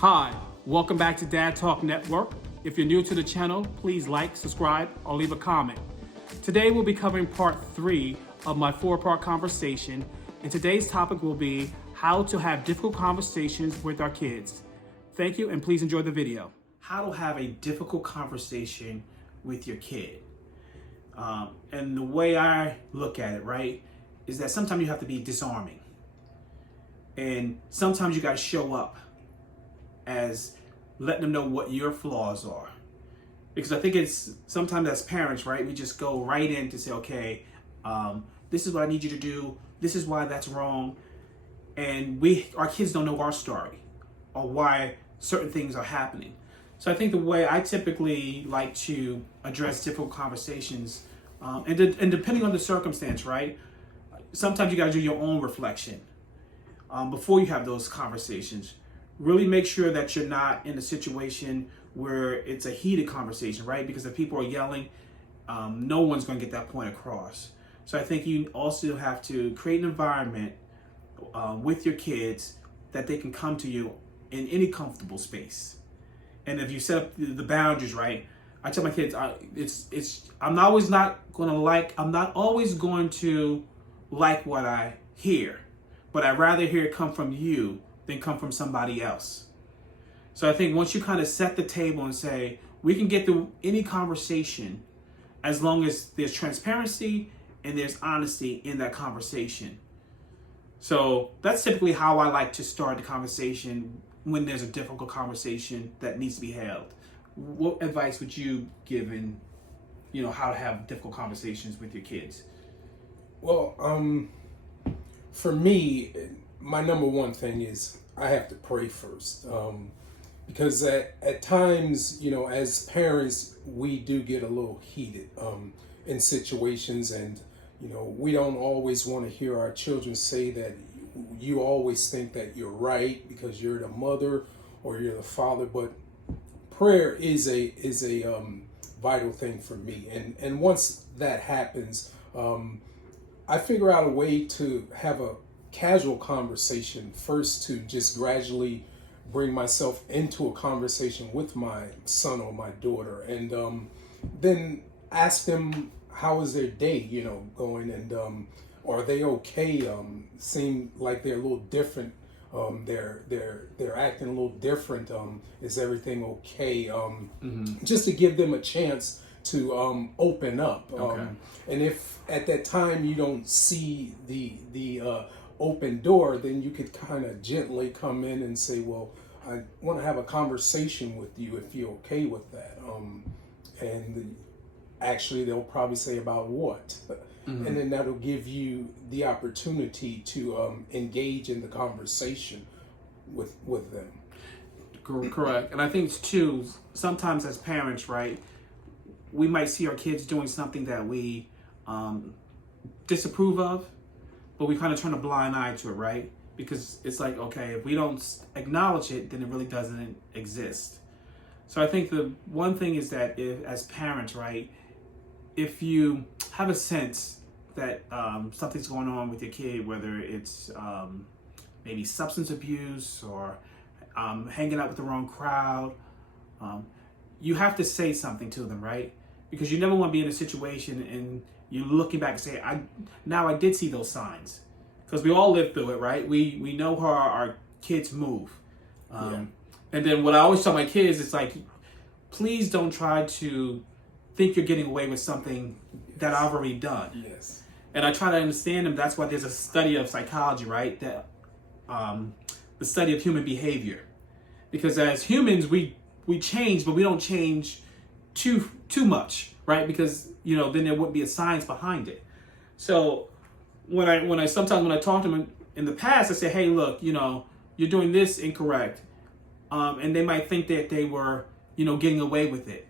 Hi, welcome back to Dad Talk Network. If you're new to the channel, please like, subscribe, or leave a comment. Today we'll be covering part 3 of my 4-part conversation, and today's topic will be how to have difficult conversations with our kids. Thank you, and please enjoy the video. How to have a difficult conversation with your kid. And the way I look at it, right, is that sometimes you have to be disarming. And sometimes you got to show up as letting them know what your flaws are. Because I think it's sometimes as parents, right, we just go right in to say, okay, this is what I need you to do. This is why that's wrong. And our kids don't know our story or why certain things are happening. So I think the way I typically like to address difficult conversations, and depending on the circumstance, right, sometimes you got to do your own reflection before you have those conversations. Really make sure that you're not in a situation where it's a heated conversation, right? Because if people are yelling, no one's going to get that point across. So I think you also have to create an environment with your kids that they can come to you in any comfortable space. And if you set up the boundaries right, I tell my kids, I'm not always going to like what I hear, but I'd rather hear it come from you than come from somebody else. So I think once you kind of set the table and say, we can get through any conversation as long as there's transparency and there's honesty in that conversation. So that's typically how I like to start the conversation when there's a difficult conversation that needs to be held. What advice would you give in, how to have difficult conversations with your kids? Well, for me, my number one thing is I have to pray first. Because at times, as parents, we do get a little heated in situations, and we don't always want to hear our children say that you always think that you're right because you're the mother or you're the father. But prayer is a vital thing for me, and once that happens, I figure out a way to have a casual conversation first, to just gradually bring myself into a conversation with my son or my daughter, and then ask them how is their day going, and are they okay? Seem like they're a little different. They're acting a little different. Is everything okay? Just to give them a chance to open up. Okay. And if at that time you don't see the open door, then you could kind of gently come in and say, well, I want to have a conversation with you if you're okay with that. And actually they'll probably say about what. And then that'll give you the opportunity to engage in the conversation with them. Correct. And I think too, sometimes as parents, right, we might see our kids doing something that we disapprove of, but we kind of turn a blind eye to it, right? Because it's like, okay, if we don't acknowledge it, then it really doesn't exist. So I think the one thing is that as parents, right, if you have a sense that something's going on with your kid, whether it's maybe substance abuse or hanging out with the wrong crowd, you have to say something to them, right? Because you never want to be in a situation and you're looking back and say, I did see those signs. Because we all live through it, right? We know how our kids move. And then what I always tell my kids is like, please don't try to think you're getting away with something that I've already done. Yes. And I try to understand them. That's why there's a study of psychology, right? That the study of human behavior. Because as humans, we change, but we don't change too much, right? Because then there wouldn't be a science behind it. So when I sometimes talk to them in the past, I say, hey, look, you're doing this incorrect, and they might think that they were getting away with it,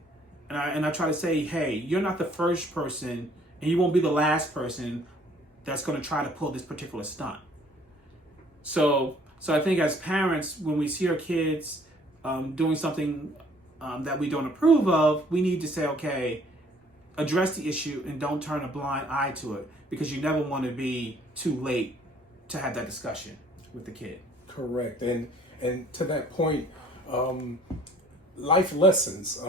and I try to say, hey, you're not the first person, and you won't be the last person that's going to try to pull this particular stunt. So I think as parents, when we see our kids doing something that we don't approve of, we need to say, okay, address the issue and don't turn a blind eye to it, because you never want to be too late to have that discussion with the kid. Correct. And to that point, Life lessons.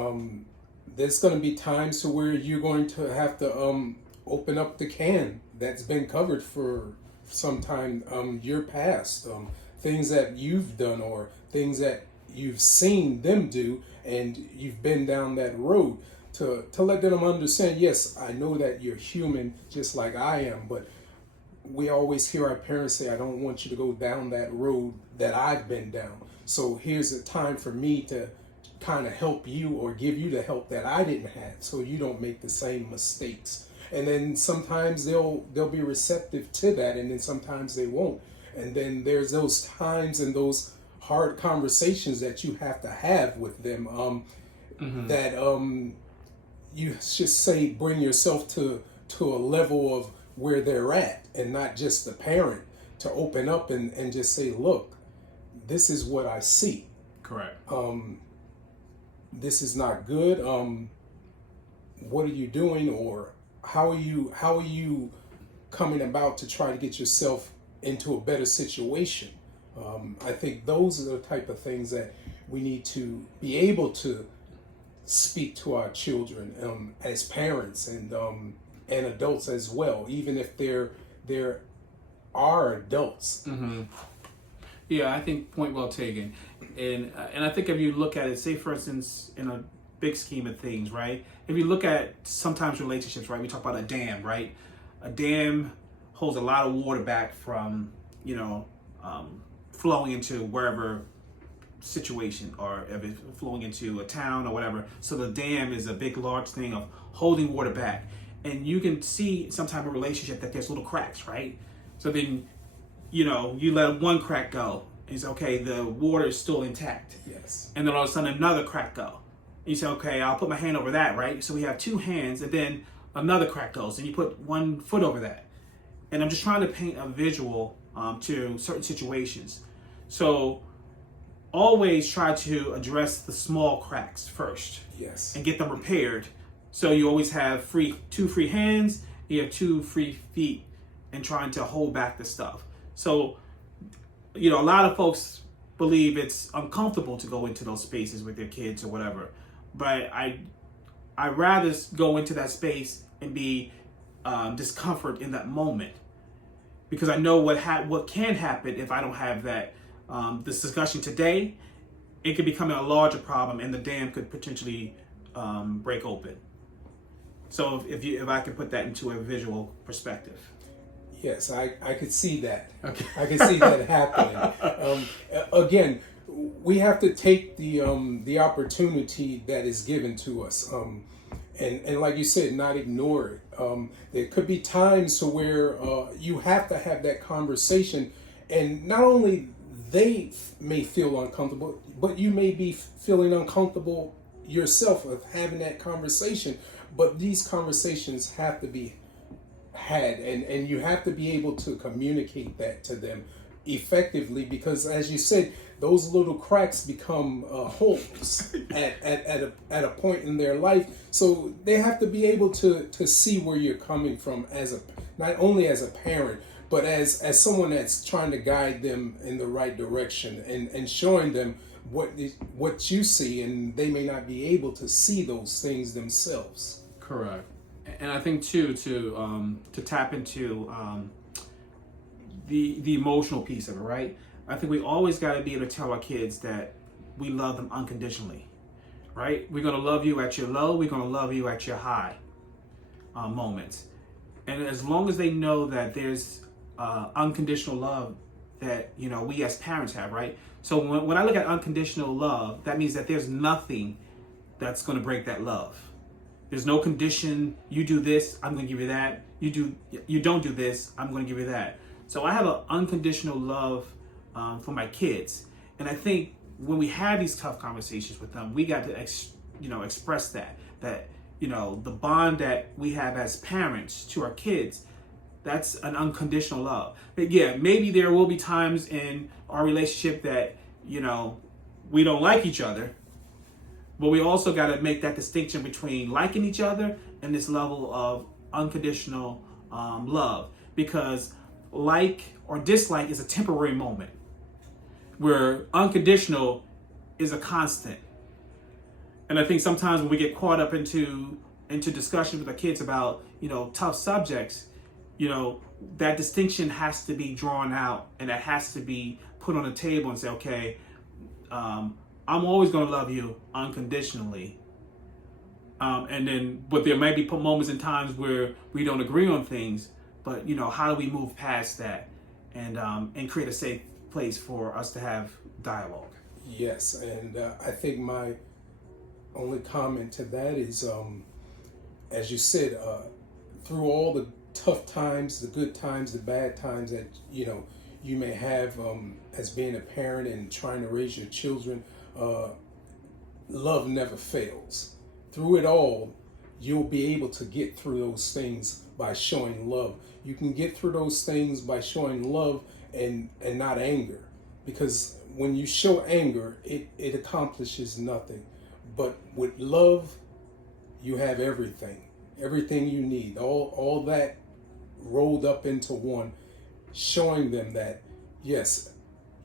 There's going to be times to where you're going to have to open up the can that's been covered for some time, your past, things that you've done or things that you've seen them do, and you've been down that road to let them understand, yes, I know that you're human just like I am, but we always hear our parents say, I don't want you to go down that road that I've been down. So here's a time for me to kind of help you or give you the help that I didn't have so you don't make the same mistakes. And then sometimes they'll be receptive to that, and then sometimes they won't. And then there's those times and those hard conversations that you have to have with them, that you just say bring yourself to a level of where they're at, and not just the parent, to open up and just say, look, this is what I see. Correct. This is not good. What are you doing, or how are you coming about to try to get yourself into a better situation? I think those are the type of things that we need to be able to speak to our children, as parents and adults as well, even if there are adults. Mm-hmm. Yeah, I think point well taken, and I think if you look at it, say for instance, in a big scheme of things, right? If you look at sometimes relationships, right? We talk about a dam, right? A dam holds a lot of water back from flowing into wherever situation, or if it's flowing into a town or whatever. So the dam is a big, large thing of holding water back. And you can see some type of relationship that there's little cracks, right? So then, you let one crack go. And you say, okay, the water is still intact. Yes. And then all of a sudden another crack go. And you say, okay, I'll put my hand over that, right? So we have two hands, and then another crack goes, and you put 1 foot over that. And I'm just trying to paint a visual to certain situations. So always try to address the small cracks first. Yes. And get them repaired. So you always have two free hands, you have 2 free feet, and trying to hold back the stuff. So, a lot of folks believe it's uncomfortable to go into those spaces with their kids or whatever. But I rather go into that space and be discomfort in that moment, because I know what can happen if I don't have that. This discussion today, it could become a larger problem, and the dam could potentially break open. So if I can put that into a visual perspective. Yes, I could see that. Okay. I could see that happening. Again, we have to take the opportunity that is given to us, and like you said, not ignore it. There could be times to where you have to have that conversation, and not only they may feel uncomfortable, but you may be feeling uncomfortable yourself of having that conversation. But these conversations have to be had, and you have to be able to communicate that to them effectively, because as you said, those little cracks become holes at a point in their life. So they have to be able to see where you're coming from, not only as a parent, but as someone that's trying to guide them in the right direction, and showing them what you see, and they may not be able to see those things themselves. Correct. And I think too, to tap into the emotional piece of it, right? I think we always got to be able to tell our kids that we love them unconditionally, right? We're going to love you at your low. We're going to love you at your high moments. And as long as they know that there's unconditional love that, we as parents have, right? So when I look at unconditional love, that means that there's nothing that's going to break that love. There's no condition. You do this, I'm going to give you that. You don't do this, I'm going to give you that. So I have an unconditional love for my kids, and I think when we have these tough conversations with them, we got to express that the bond that we have as parents to our kids, that's an unconditional love. But yeah, maybe there will be times in our relationship that we don't like each other, but we also got to make that distinction between liking each other and this level of unconditional love, because like or dislike is a temporary moment, where unconditional is a constant. And I think sometimes when we get caught up into discussion with our kids about, tough subjects, that distinction has to be drawn out, and that has to be put on the table and say, okay, I'm always going to love you unconditionally. But there may be moments and times where we don't agree on things, but how do we move past that and create a safe place for us to have dialogue? Yes, and I think my only comment to that is, as you said, through all the tough times, the good times, the bad times that you may have as being a parent and trying to raise your children, love never fails. Through it all, you'll be able to get through those things by showing love. You can get through those things by showing love and not anger, because when you show anger, it accomplishes nothing. But with love, you have everything you need, all that rolled up into one, showing them that, yes,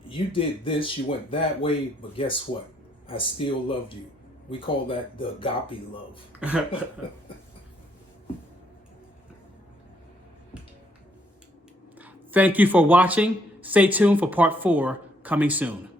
you did this, you went that way, but guess what? I still loved you. We call that the agape love. Thank you for watching. Stay tuned for part 4 coming soon.